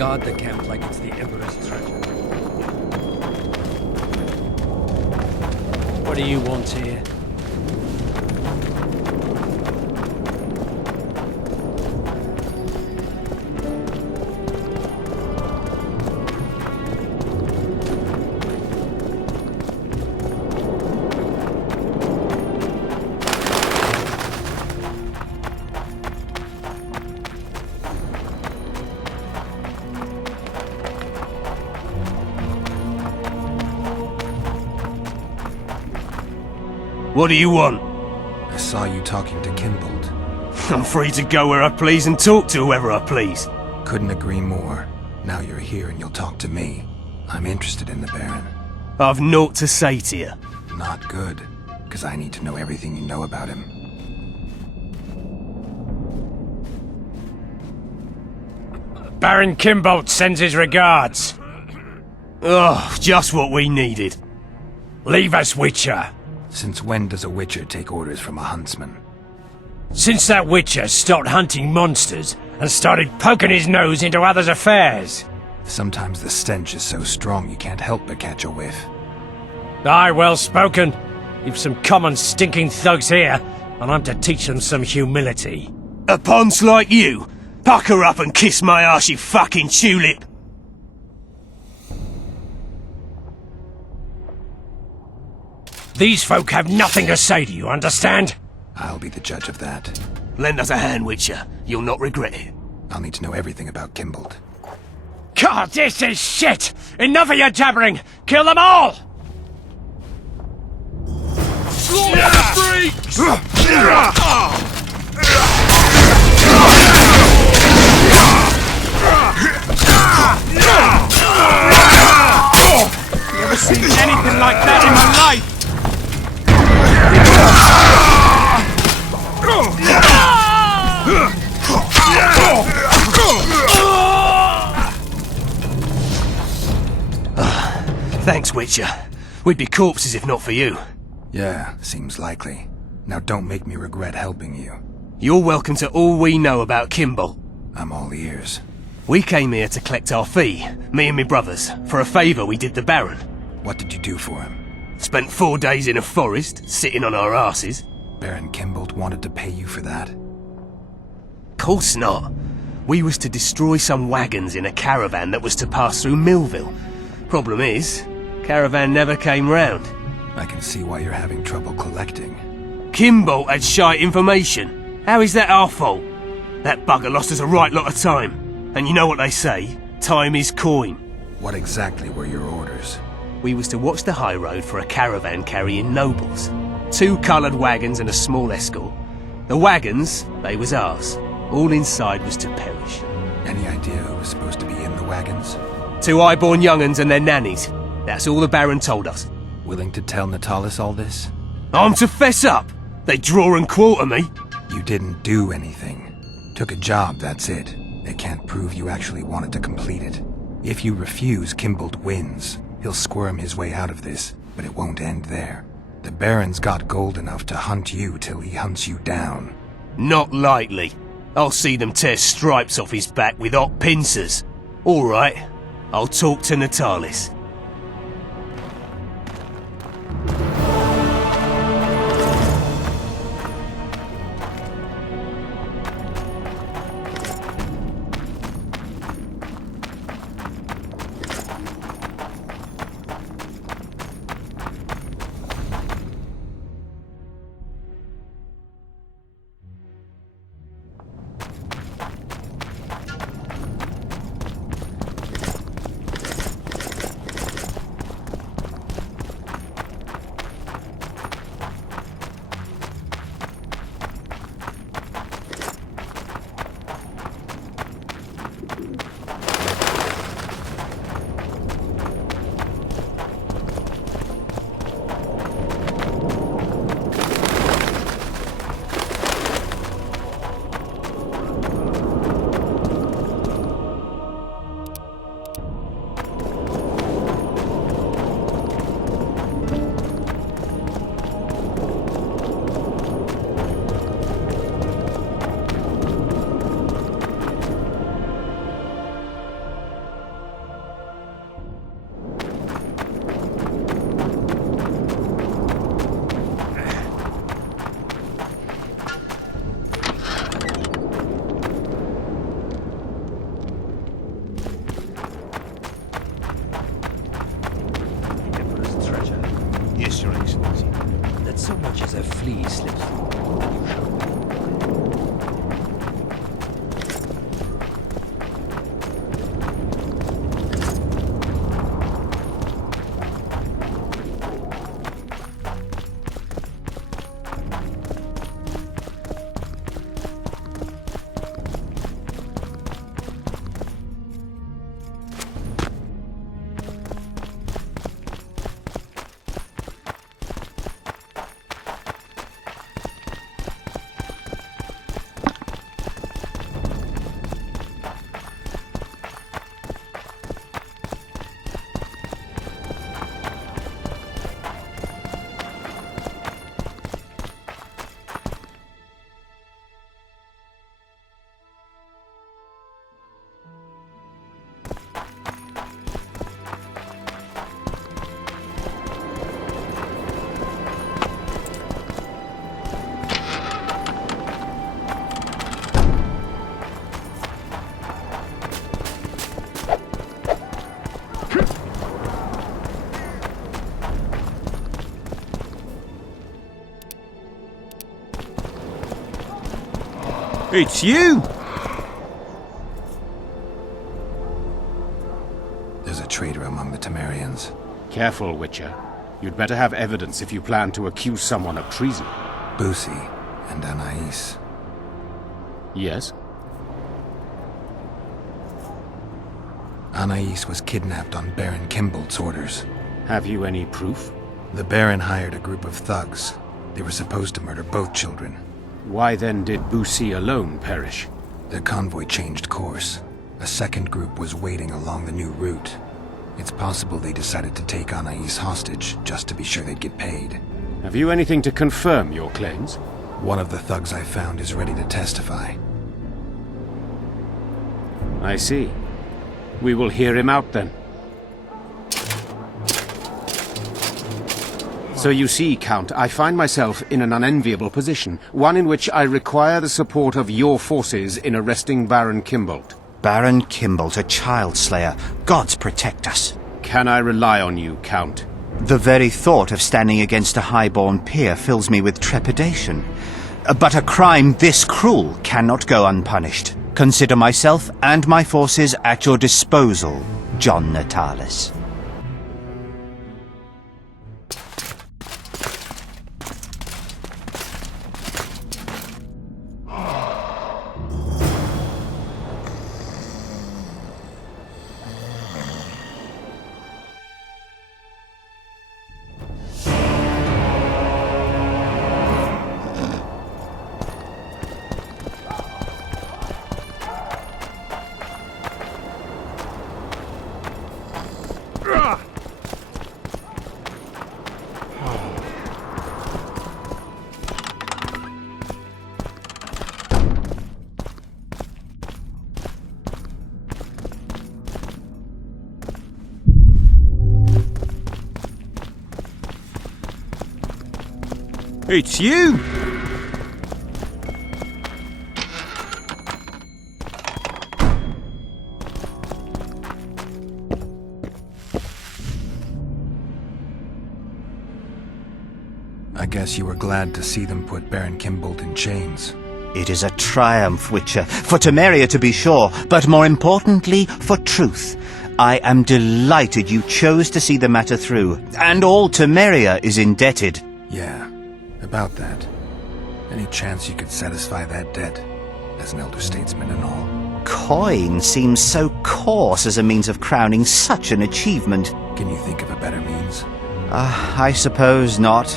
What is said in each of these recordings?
Guard the camp like it's the Emperor's treasure. What do you want here? What do you want? I saw you talking to Kimbold. I'm free to go where I please and talk to whoever I please. Couldn't agree more. Now you're here and you'll talk to me. I'm interested in the Baron. I've naught to say to you. Not good, because I need to know everything you know about him. Baron Kimbold sends his regards. Oh, just what we needed. Leave us, Witcher. Since when does a Witcher take orders from a huntsman? Since that Witcher stopped hunting monsters and started poking his nose into others' affairs. Sometimes the stench is so strong you can't help but catch a whiff. Aye, well spoken. You've some common stinking thugs here, and I'm to teach them some humility. A ponce like you? Pucker up and kiss my arse, you fucking tulip! These folk have nothing to say to you, understand? I'll be the judge of that. Lend us a hand, Witcher. You'll not regret it. I'll need to know everything about Kimbold. God, this is shit! Enough of your jabbering! Kill them all! Slaughter the freaks! Never seen anything like that in my life! Thanks, Witcher. We'd be corpses if not for you. Yeah, seems likely. Now don't make me regret helping you. You're welcome to all we know about Kimbold. I'm all ears. We came here to collect our fee, me and me brothers, for a favour we did the Baron. What did you do for him? Spent 4 days in a forest, sitting on our asses. Baron Kimbold wanted to pay you for that? Course not. We was to destroy some wagons in a caravan that was to pass through Millville. Problem is, caravan never came round. I can see why you're having trouble collecting. Kimbold had shite information. How is that our fault? That bugger lost us a right lot of time. And you know what they say, time is coin. What exactly were your orders? We was to watch the high road for a caravan carrying nobles. 2 coloured wagons and a small escort. The wagons, they was ours. All inside was to perish. Any idea who was supposed to be in the wagons? 2 high-born young'uns and their nannies. That's all the Baron told us. Willing to tell Natalis all this? I'm to fess up. They draw and quarter me. You didn't do anything. Took a job, that's it. They can't prove you actually wanted to complete it. If you refuse, Kimbold wins. He'll squirm his way out of this, but it won't end there. The Baron's got gold enough to hunt you till he hunts you down. Not likely. I'll see them tear stripes off his back with hot pincers. All right, I'll talk to Natalis. so much as a flea slips through, you show me. It's you! There's a traitor among the Temerians. Careful, Witcher. You'd better have evidence if you plan to accuse someone of treason. Busi and Anais. Yes? Anais was kidnapped on Baron Kimbold's orders. Have you any proof? The Baron hired a group of thugs. They were supposed to murder both children. Why then did Busi alone perish? The convoy changed course. A second group was waiting along the new route. It's possible they decided to take Anais hostage, just to be sure they'd get paid. Have you anything to confirm your claims? One of the thugs I found is ready to testify. I see. We will hear him out then. So you see, Count, I find myself in an unenviable position, one in which I require the support of your forces in arresting Baron Kimbold. Baron Kimbold, a child slayer. Gods protect us. Can I rely on you, Count? The very thought of standing against a highborn peer fills me with trepidation. But a crime this cruel cannot go unpunished. Consider myself and my forces at your disposal, John Natalis. It's you! I guess you were glad to see them put Baron Kimbold in chains. It is a triumph, Witcher, for Temeria to be sure, but more importantly, for truth. I am delighted you chose to see the matter through, and all Temeria is indebted. Yeah, about that. Any chance you could satisfy that debt, as an elder statesman and all? Coin seems so coarse as a means of crowning such an achievement. Can you think of a better means? I suppose not.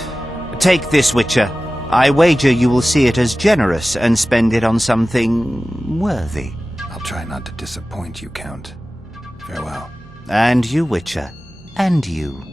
Take this, Witcher. I wager you will see it as generous and spend it on something worthy. I'll try not to disappoint you, Count. Farewell. And you, Witcher. And you.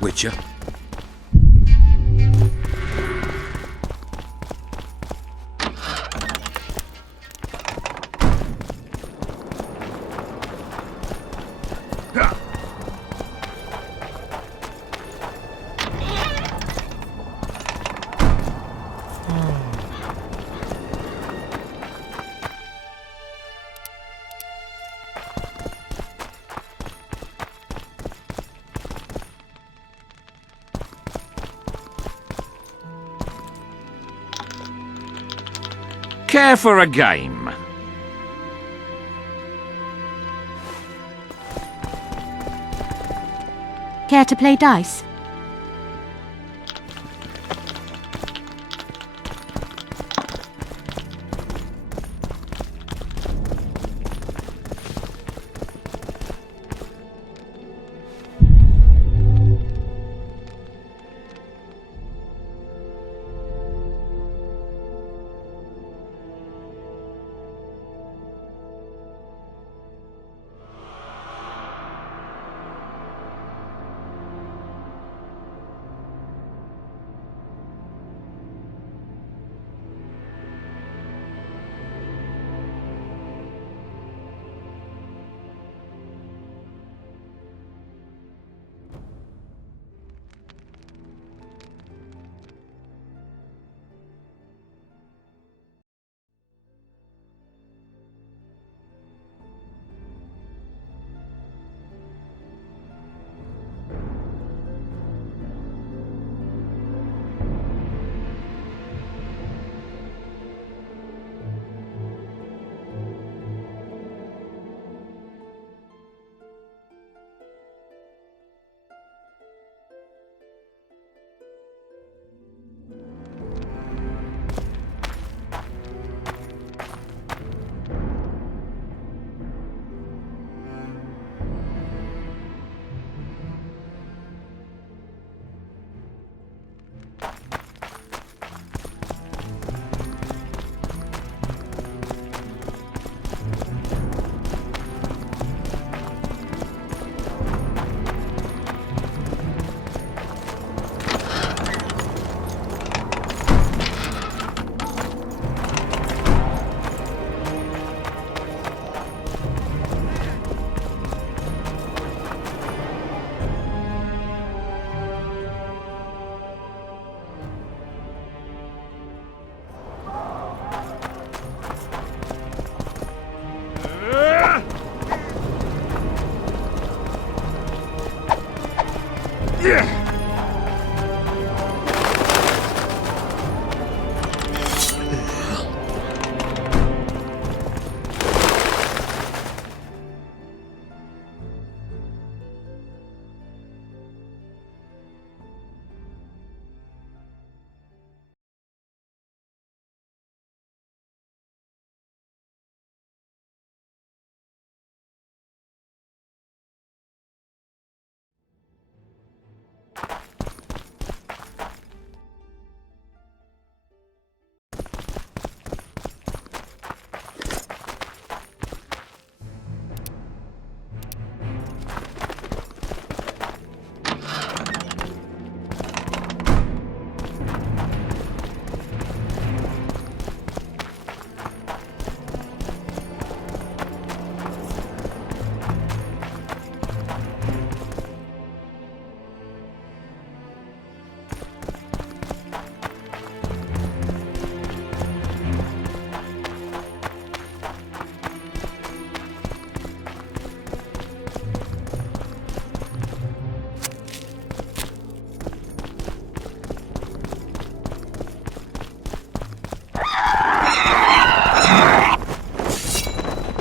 Witcher. Care for a game? Care to play dice?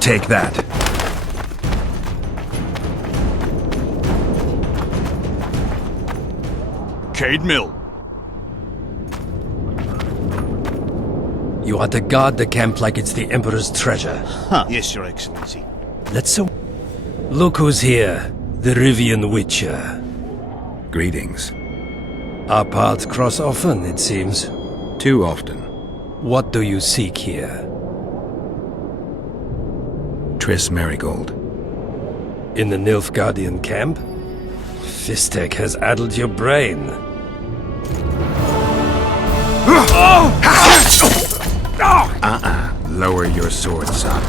Take that. Cade Mill. You are to guard the camp like it's the Emperor's treasure. Yes, Your Excellency. Let's so... Look who's here. The Rivian Witcher. Greetings. Our paths cross often, it seems. Too often. What do you seek here? Triss Marigold. In the Nilfgaardian camp? Fistek has addled your brain. Lower your sword, son.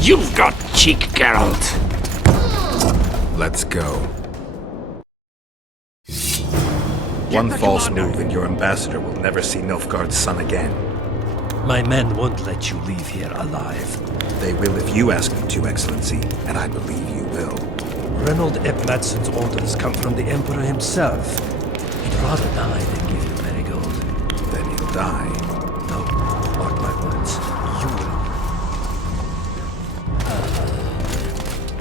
You've got cheek, Geralt. Let's go. One false move and your ambassador will never see Nilfgaard's son again. My men won't let you leave here alive. They will if you ask them to, Excellency, and I believe you will. Reynold Ep Madsen's orders come from the Emperor himself. He'd rather die than give you Marigold. Then he'll die. No, mark my words. You will.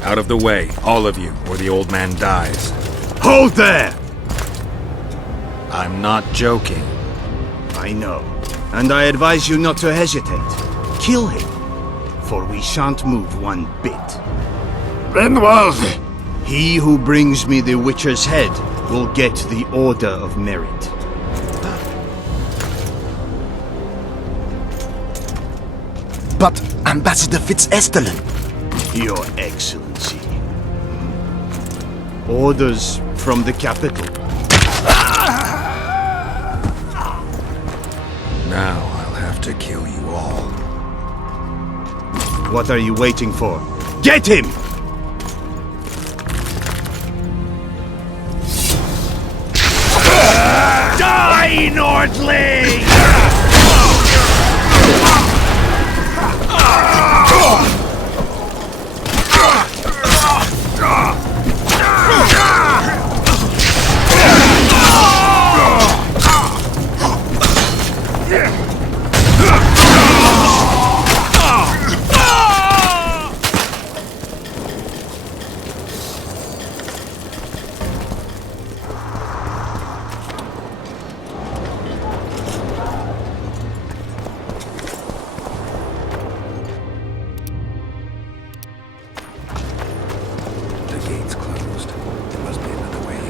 Out of the way, all of you, or the old man dies. Hold there! I'm not joking. I know. And I advise you not to hesitate. Kill him. For we shan't move one bit. Renwald! He who brings me the Witcher's head will get the Order of Merit. But Ambassador Fitz-Estelen... Your Excellency. Orders from the capital. Now I'll have to kill you all. What are you waiting for? Get him! Die, Nordling! The gate's closed. There must be another way in.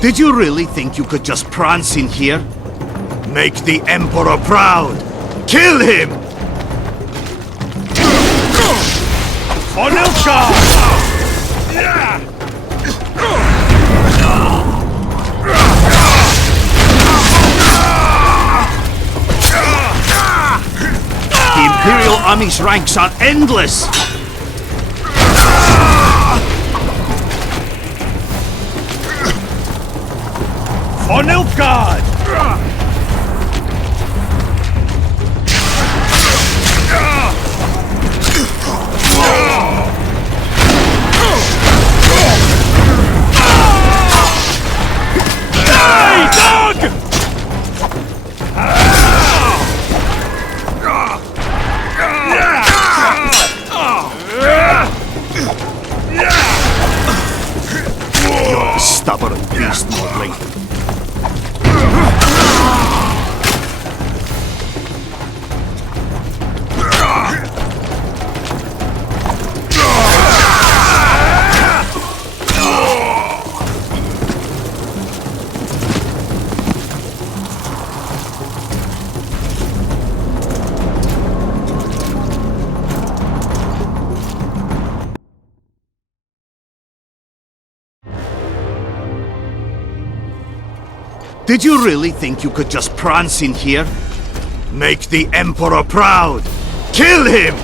Did you really think you could just prance in here? Make the Emperor proud! Kill him! For The Imperial Army's ranks are endless! For Nilfgaard! Die, dog! You're a stubborn beast, Nordling. Did you really think you could just prance in here? Make the Emperor proud! Kill him!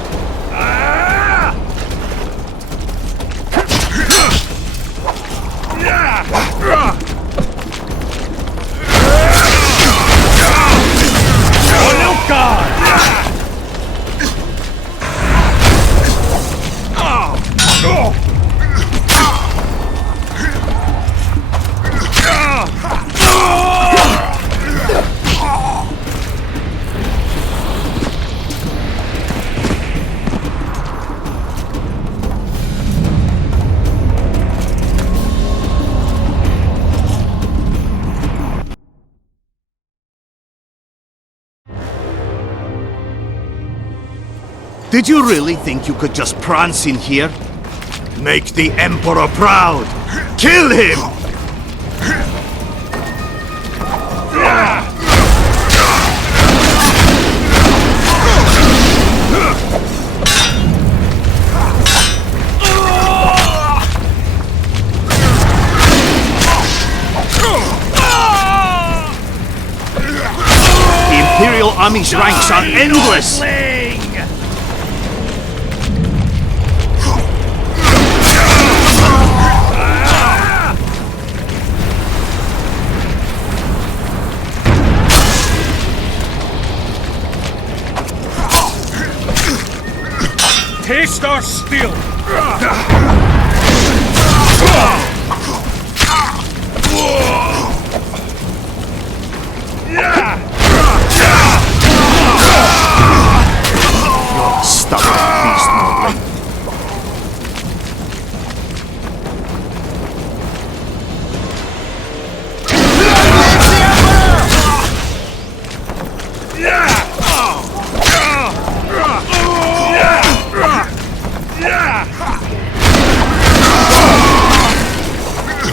Did you really think you could just prance in here? Make the Emperor proud! Kill him! The Imperial Army's ranks are endless! Taste our steel! You're stubborn beast, Nordling.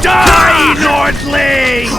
Die, Nordling!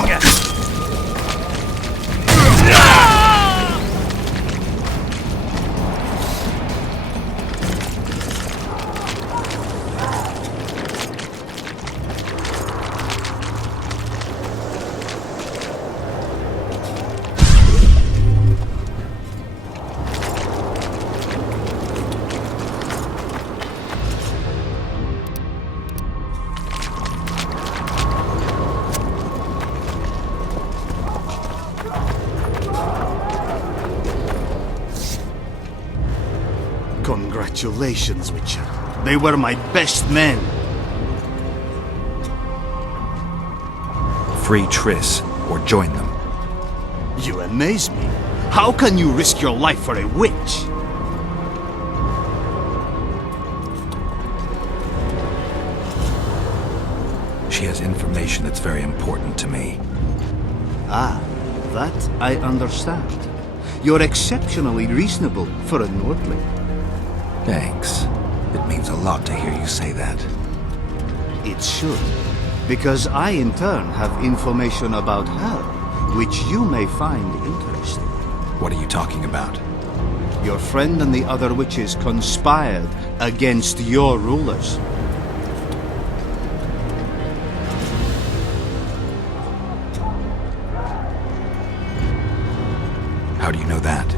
Congratulations, Witcher. They were my best men. Free Triss, or join them. You amaze me. How can you risk your life for a witch? She has information that's very important to me. Ah, that I understand. You're exceptionally reasonable for a Nordling. Thanks. It means a lot to hear you say that. It should, because I in turn have information about her, which you may find interesting. What are you talking about? Your friend and the other witches conspired against your rulers. How do you know that?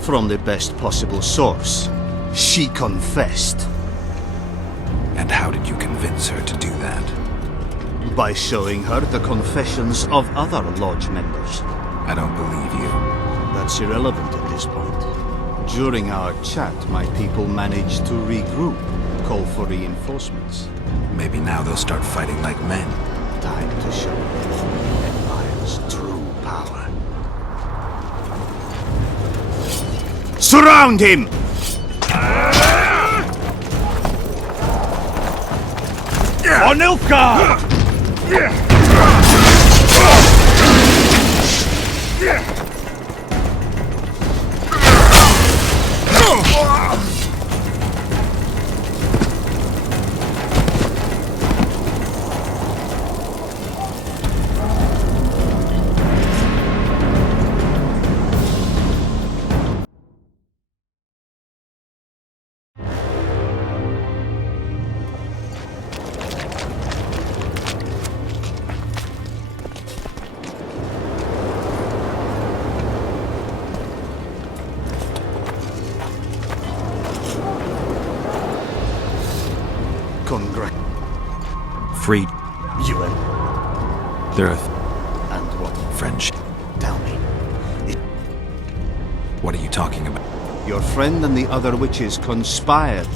From the best possible source. She confessed. And how did you convince her to do that? By showing her the confessions of other lodge members. I don't believe you. That's irrelevant at this point. During our chat, my people managed to regroup, call for reinforcements. Maybe now they'll start fighting like men. Time to show Empire's true power. Surround him! On Nilfgaard! free. You and... They're a And what? friendship. Tell me. What are you talking about? Your friend and the other witches conspired.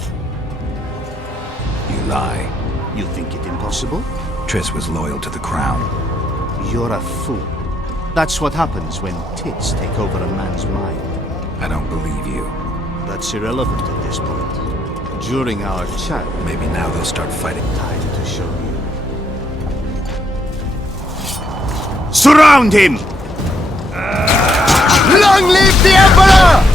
You lie. You think it impossible? Triss was loyal to the crown. You're a fool. That's what happens when tits take over a man's mind. I don't believe you. That's irrelevant at this point. During our chat, Maybe now they'll start fighting. time to show you. Surround him! Long live the Emperor!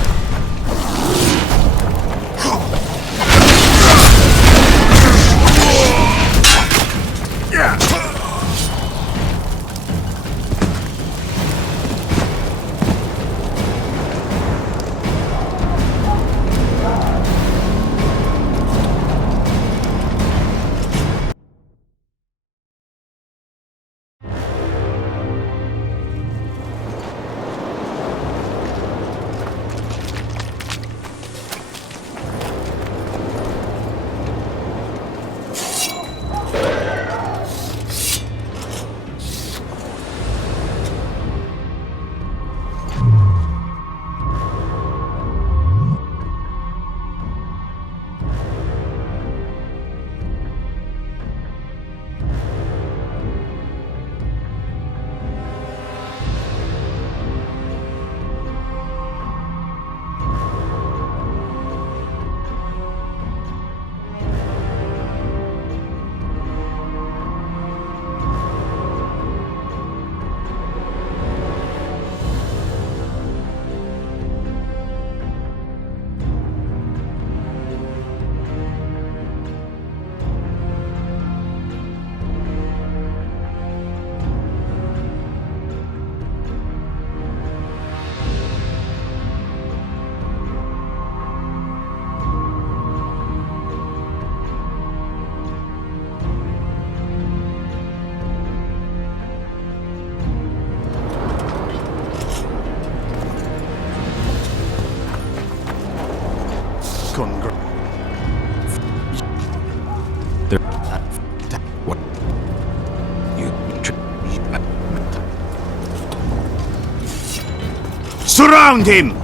What? Surround him!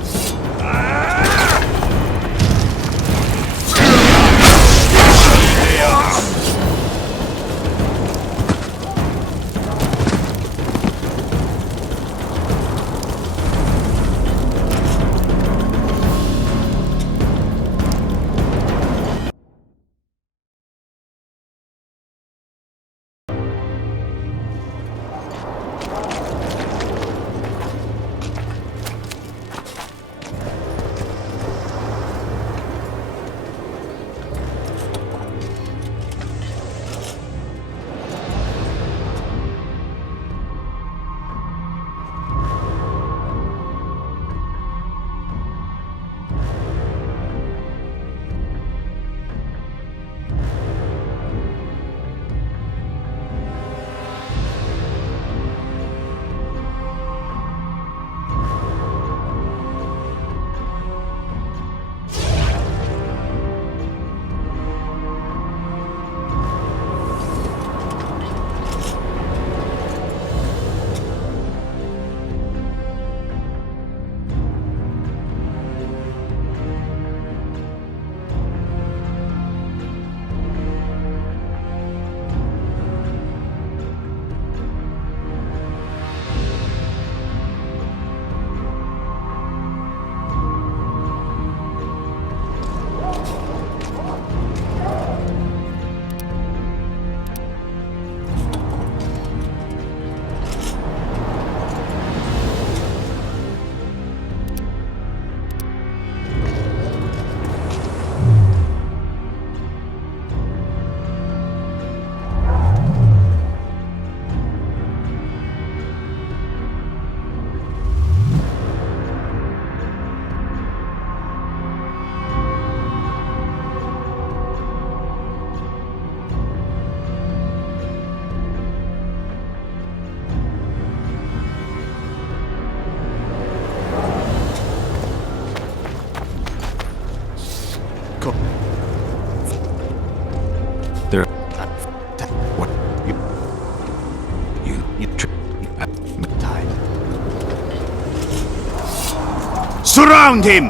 Surround him!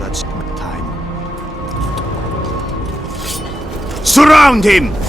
That's time. Surround him!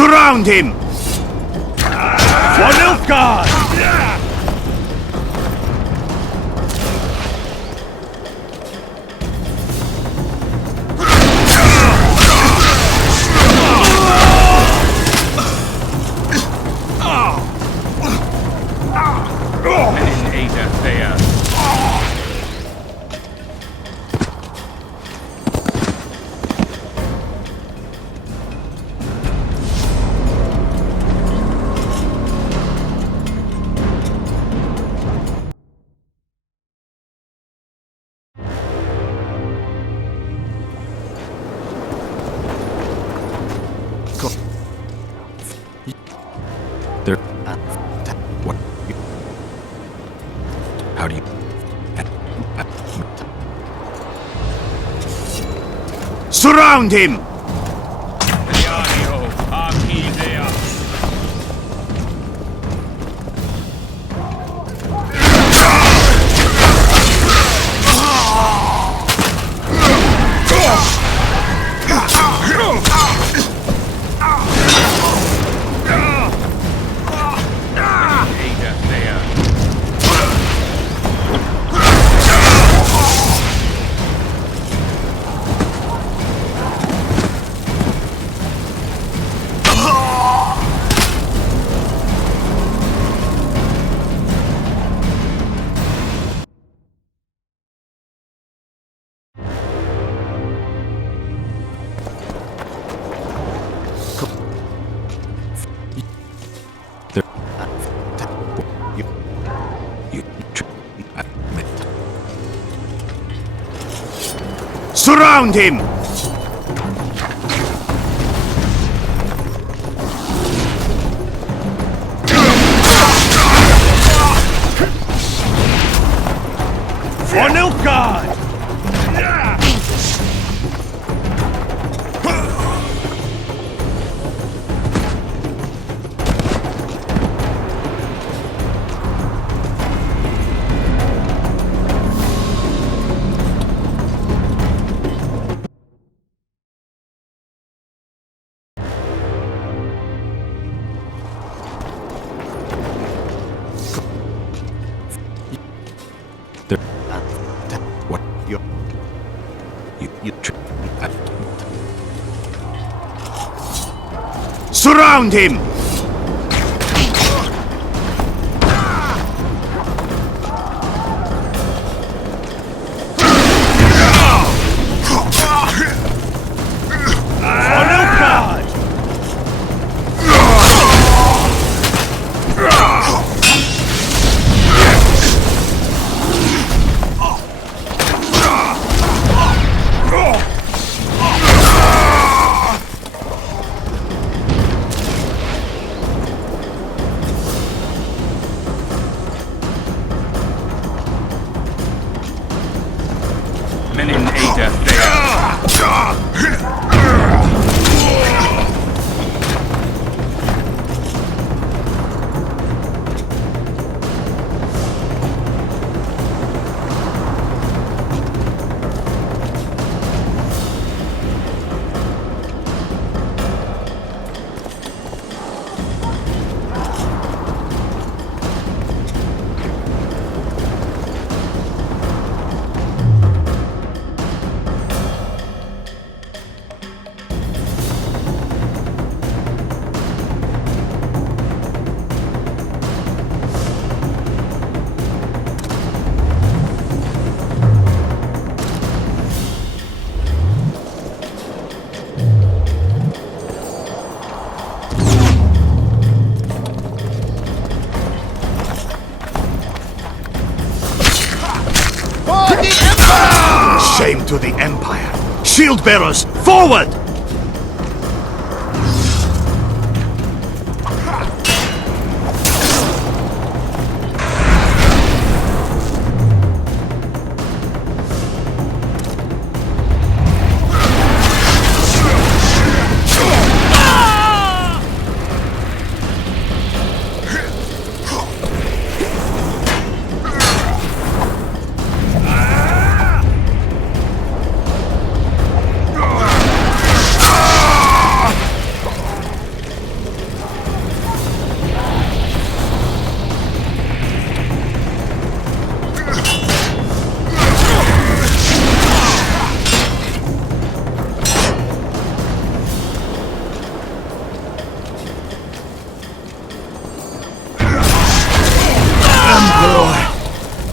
Surround him! For Nilfgaard! How do you... Surround him! Surround him! For Nilfgaard! Surround him! For Nilfgaard! Shame to the Empire! Shield bearers, forward!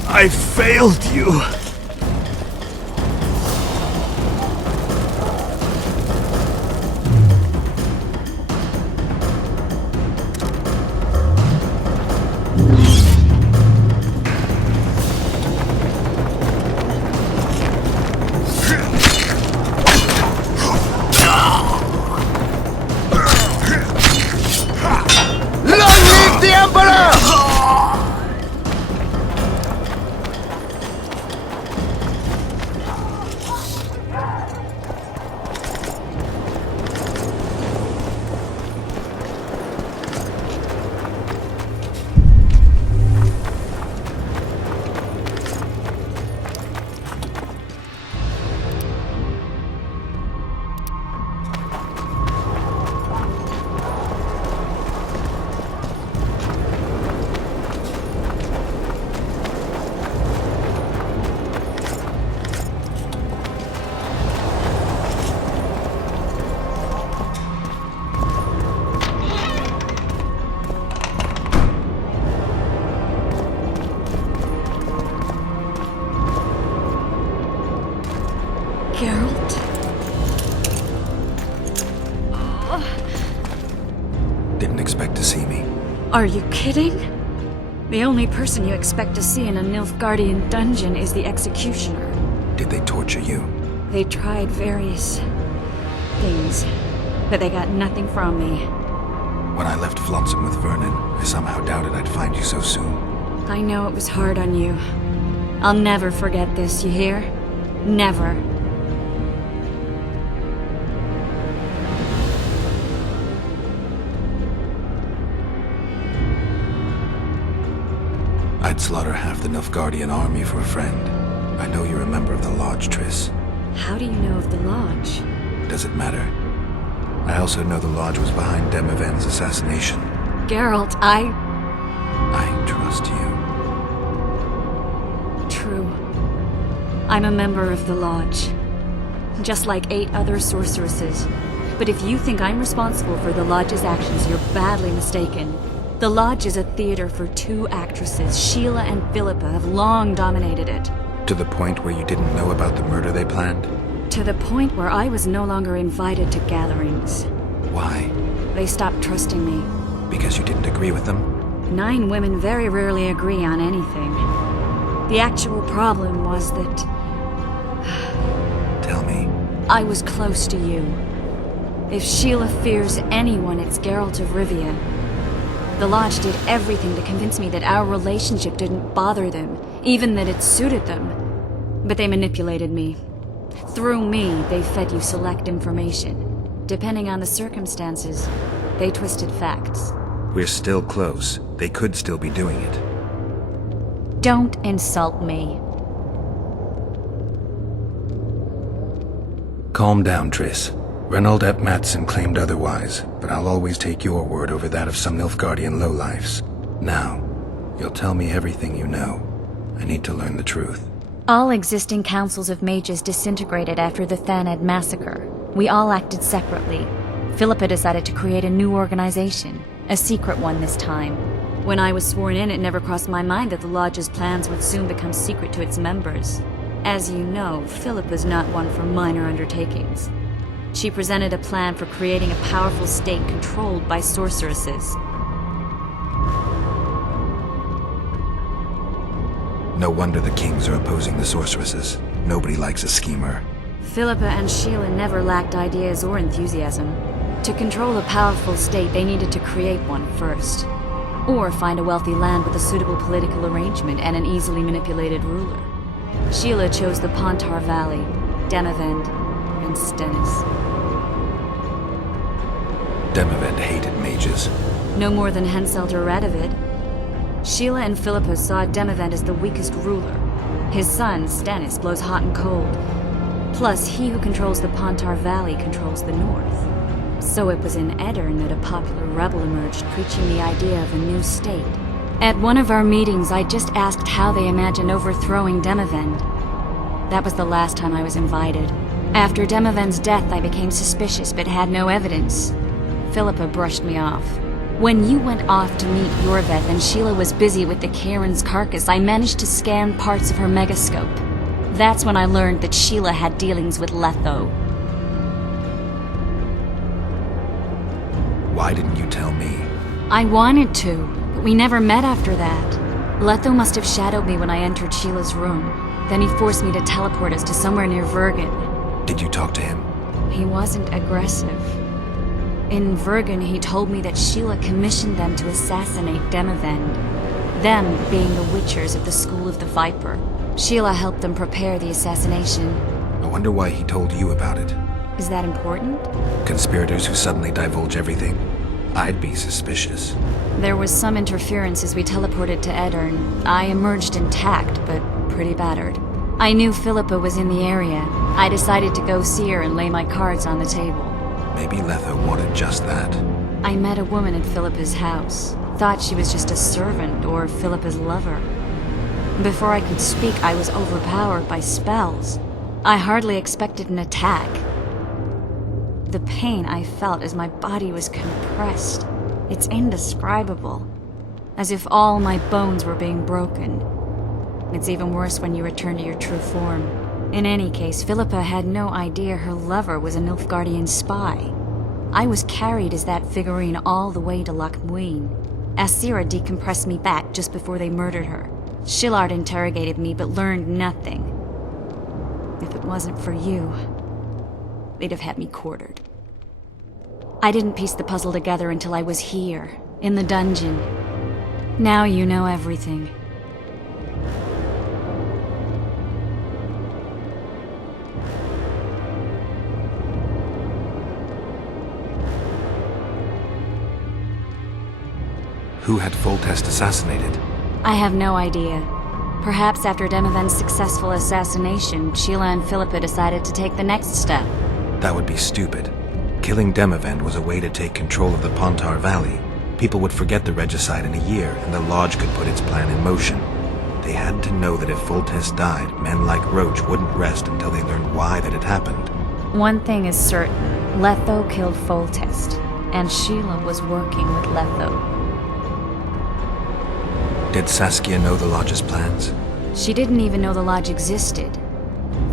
I failed you. Long live the Emperor! Didn't expect to see me. Are you kidding? The only person you expect to see in a Nilfgaardian dungeon is the executioner. Did they torture you? They tried various things, but they got nothing from me. When I left Flotsam with Vernon, I somehow doubted I'd find you so soon. I know it was hard on you. I'll never forget this, you hear? Never. I'd slaughter half the Nilfgaardian army for a friend. I know you're a member of the Lodge, Triss. How do you know of the Lodge? Does it matter? I also know the Lodge was behind Demiven's assassination. Geralt, I trust you. True. I'm a member of the Lodge. Just like 8 other sorceresses. But if you think I'm responsible for the Lodge's actions, you're badly mistaken. The Lodge is a theater for 2 actresses. Sheila and Philippa have long dominated it. To the point where you didn't know about the murder they planned? To the point where I was no longer invited to gatherings. Why? They stopped trusting me. Because you didn't agree with them? 9 women very rarely agree on anything. The actual problem was that... Tell me. I was close to you. If Sheila fears anyone, it's Geralt of Rivia. The Lodge did everything to convince me that our relationship didn't bother them, even that it suited them. But they manipulated me. Through me, they fed you select information. Depending on the circumstances, they twisted facts. We're still close. They could still be doing it. Don't insult me. Calm down, Triss. Reynold ep Matson claimed otherwise, but I'll always take your word over that of some Nilfgaardian lowlifes. Now, you'll tell me everything you know. I need to learn the truth. All existing councils of mages disintegrated after the Thaned massacre. We all acted separately. Philippa decided to create a new organization. A secret one this time. When I was sworn in, it never crossed my mind that the Lodge's plans would soon become secret to its members. As you know, Philippa's not one for minor undertakings. She presented a plan for creating a powerful state controlled by sorceresses. No wonder the kings are opposing the sorceresses. Nobody likes a schemer. Philippa and Sheila never lacked ideas or enthusiasm. To control a powerful state, they needed to create one first. Or find a wealthy land with a suitable political arrangement and an easily manipulated ruler. Sheila chose the Pontar Valley, Demavend, and Stennis. Demavend hated mages. No more than Henselt or Radovid. Sheila and Philippa saw Demavend as the weakest ruler. His son, Stennis, blows hot and cold. Plus, he who controls the Pontar Valley controls the north. So it was in Edirn that a popular rebel emerged, preaching the idea of a new state. At one of our meetings, I just asked how they imagined overthrowing Demavend. That was the last time I was invited. After Demavend's death, I became suspicious but had no evidence. Philippa brushed me off. When you went off to meet Yorveth and Sheila was busy with the Karen's carcass, I managed to scan parts of her megascope. That's when I learned that Sheila had dealings with Letho. Why didn't you tell me? I wanted to, but we never met after that. Letho must have shadowed me when I entered Sheila's room. Then he forced me to teleport us to somewhere near Vergen. Did you talk to him? He wasn't aggressive. In Vergen, he told me that Sheila commissioned them to assassinate Demavend. Them being the Witchers of the School of the Viper. Sheila helped them prepare the assassination. I wonder why he told you about it. Is that important? Conspirators who suddenly divulge everything? I'd be suspicious. There was some interference as we teleported to Edirn. I emerged intact, but pretty battered. I knew Philippa was in the area. I decided to go see her and lay my cards on the table. Maybe Letho wanted just that. I met a woman at Philippa's house. Thought she was just a servant or Philippa's lover. Before I could speak, I was overpowered by spells. I hardly expected an attack. The pain I felt as my body was compressed. It's indescribable. As if all my bones were being broken. It's even worse when you return to your true form. In any case, Philippa had no idea her lover was a Nilfgaardian spy. I was carried as that figurine all the way to Loch Muin. Asira decompressed me back just before they murdered her. Shillard interrogated me but learned nothing. If it wasn't for you, they'd have had me quartered. I didn't piece the puzzle together until I was here, in the dungeon. Now you know everything. Who had Foltest assassinated? I have no idea. Perhaps after Demavend's successful assassination, Sheila and Philippa decided to take the next step. That would be stupid. Killing Demavend was a way to take control of the Pontar Valley. People would forget the regicide in a year, and the Lodge could put its plan in motion. They had to know that if Foltest died, men like Roach wouldn't rest until they learned why that had happened. One thing is certain. Letho killed Foltest, and Sheila was working with Letho. Did Saskia know the Lodge's plans? She didn't even know the Lodge existed.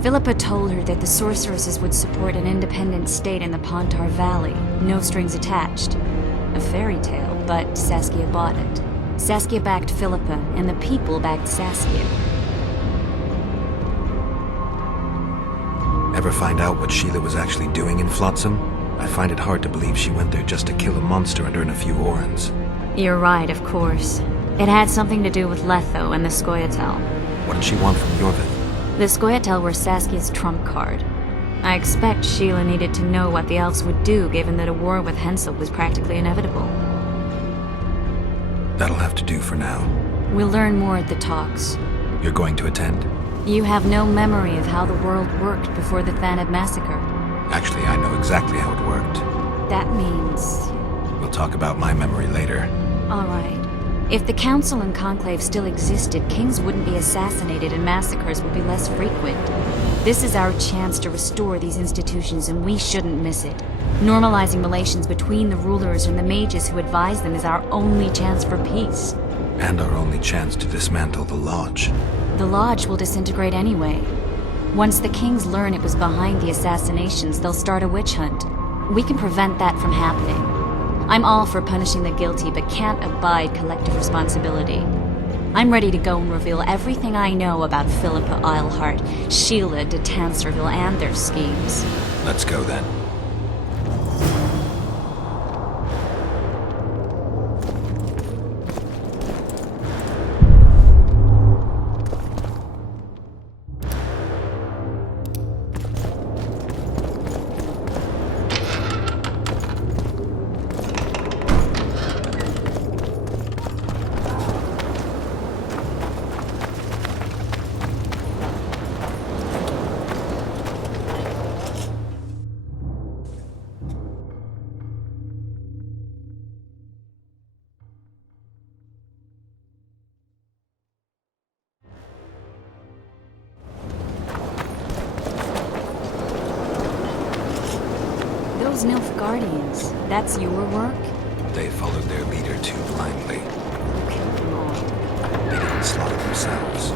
Philippa told her that the sorceresses would support an independent state in the Pontar Valley, no strings attached. A fairy tale, but Saskia bought it. Saskia backed Philippa, and the people backed Saskia. Ever find out what Sheila was actually doing in Flotsam? I find it hard to believe she went there just to kill a monster and earn a few orans. You're right, of course. It had something to do with Letho and the Scoia'tael. What did she want from Yorvith? The Scoia'tael were Saskia's trump card. I expect Sheila needed to know what the elves would do, given that a war with Hensel was practically inevitable. That'll have to do for now. We'll learn more at the talks. You're going to attend? You have no memory of how the world worked before the Thanad massacre. Actually, I know exactly how it worked. That means... We'll talk about my memory later. All right. If the Council and Conclave still existed, kings wouldn't be assassinated and massacres would be less frequent. This is our chance to restore these institutions, and we shouldn't miss it. Normalizing relations between the rulers and the mages who advise them is our only chance for peace. And our only chance to dismantle the Lodge. The Lodge will disintegrate anyway. Once the kings learn it was behind the assassinations, they'll start a witch hunt. We can prevent that from happening. I'm all for punishing the guilty, but can't abide collective responsibility. I'm ready to go and reveal everything I know about Philippa Eilhart, Sheila de Tanserville, and their schemes. Let's go then. Those Nilfgaardians, that's your work? They followed their leader too blindly. You killed them all. They didn't slaughter themselves.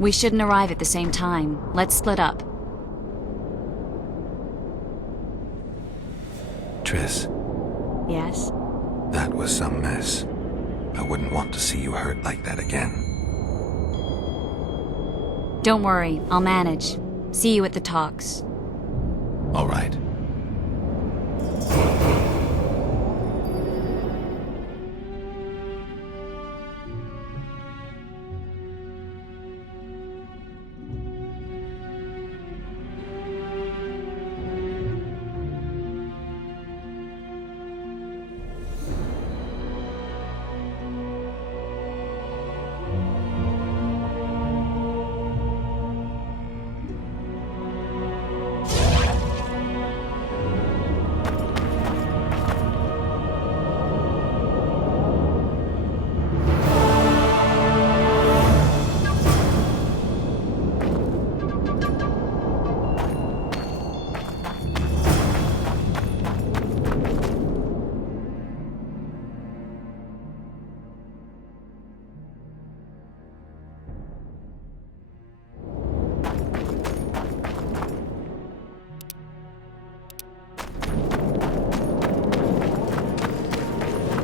We shouldn't arrive at the same time. Let's split up. Triss. Yes? That was some mess. I wouldn't want to see you hurt like that again. Don't worry, I'll manage. See you at the talks. All right.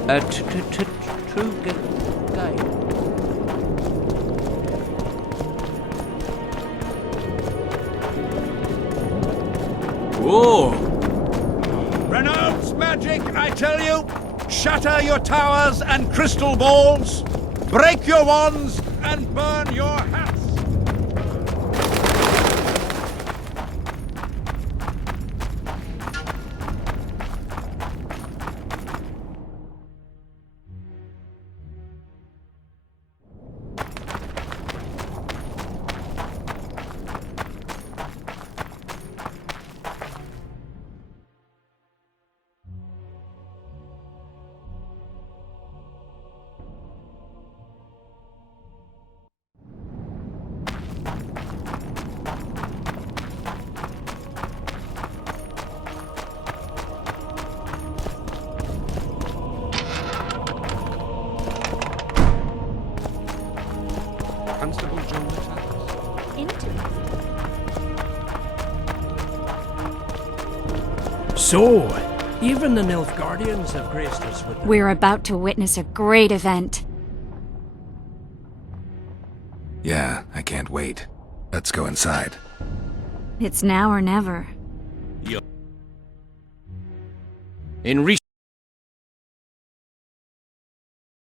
True guide. Whoa! Renounce magic, I tell you! Shatter your towers and crystal balls! Break your wands and burn your hats! So, even the Nilfgaardians have graced us with their... We're about to witness a great event. Yeah, I can't wait. Let's go inside. It's now or never. In recent